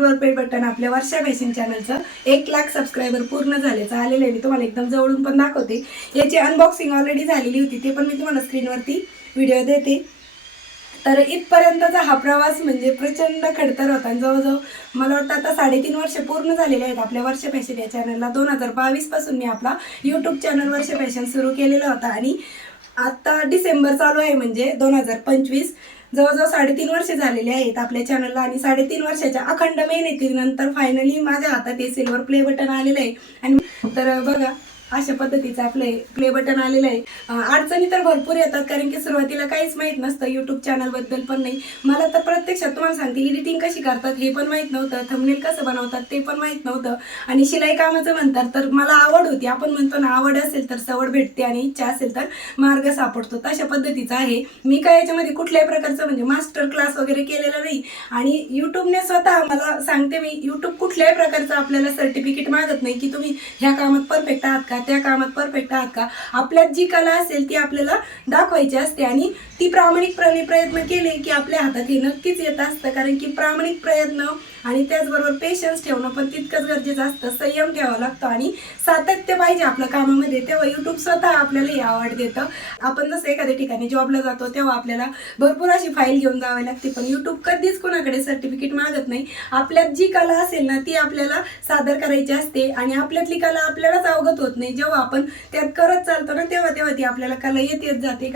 Silver play button आपल्या वर्षा fashion चॅनलचं 1,00,000 subscriber पूर्ण झाल्याचं आलेलं आहे। मी तुम्हाला एकदम जवळून पण दाखवते। याची अनबॉक्सिंग ऑलरेडी झालेली होती, ते पण मी तुम्हाला स्क्रीनवरती व्हिडिओ देते। तर इथपर्यंतचा हा प्रवास म्हणजे प्रचंड खडतर होता। जवळजवळ मला वाटतं आता 3.5 वर्ष पूर्ण झालेले आहेत आपल्या वर्षा फॅशन या चॅनलला। 2022 पासून मी आपला यूट्यूब चॅनल वर्षा फॅशन सुरू केलेला होता आणि आता डिसेंबर चालू आहे म्हणजे 2025। जवळजवळ 3.5 वर्ष झालेले आहेत आपल्या चॅनलला आणि 3.5 वर्षाच्या अखंड मेहनतीनंतर फायनली माझ्या हातात हे सिल्वर प्ले बटन आलेलं आहे। आणि तर बघा अशा पद्धतीचं प्ले बटन आलेलं आहे। अडचणी तर भरपूर येतात, कारण की सुरुवातीला काहीच माहीत नसतं यूट्यूब चॅनलबद्दल पण नाही। मला तर प्रत्यक्षात तुम्हाला सांगते, एडिटिंग कशी करतात हे पण माहीत नव्हतं, थंबनेल कसं बनवतात ते पण माहीत नव्हतं। आणि शिलाई कामाचं म्हणतात तर मला आवड होती। आपण म्हणतो ना, आवड असेल तर सवड भेटते आणि इच्छा असेल तर मार्ग सापडतो, तशा पद्धतीचं आहे। मी काय याच्यामध्ये कुठल्याही प्रकारचं म्हणजे मास्टर क्लास वगैरे केलेला नाही। आणि यूट्यूबने स्वतः मला सांगते मी, यूट्यूब कुठल्याही प्रकारचं आपल्याला सर्टिफिकेट मागत नाही की तुम्ही ह्या कामात परफेक्ट आहात का, त्या कामात परफेक्ट आहात का। आपल्यात जी कला असेल ती आपल्याला दाखवायची असते आणि ती प्रामाणिकपणे प्रयत्न केले की आपल्या हातात हे नक्कीच येत असतं। कारण की प्रामाणिक प्रयत्न आणि त्याचबरोबर पेशन्स ठेवणं पण तितकंच गरजेचं असतं, संयम ठेवावा लागतो आणि सातत्य पाहिजे आपल्या कामामध्ये, तेव्हा यूट्यूब स्वतः आपल्याला ही आवड देतं। आपण जसं एखाद्या ठिकाणी जॉबला जातो तेव्हा आपल्याला भरपूर अशी फाईल घेऊन जावी लागते, पण यूट्यूब कधीच कोणाकडे सर्टिफिकेट मागत नाही। आपल्यात जी कला असेल ना ती आपल्याला सादर करायची असते आणि आपल्यातली कला आपल्यालाच अवगत होत नाही। जेव्हा आपण त्यात करत चालतो ना तेव्हा ती आपल्याला कला येत जाते।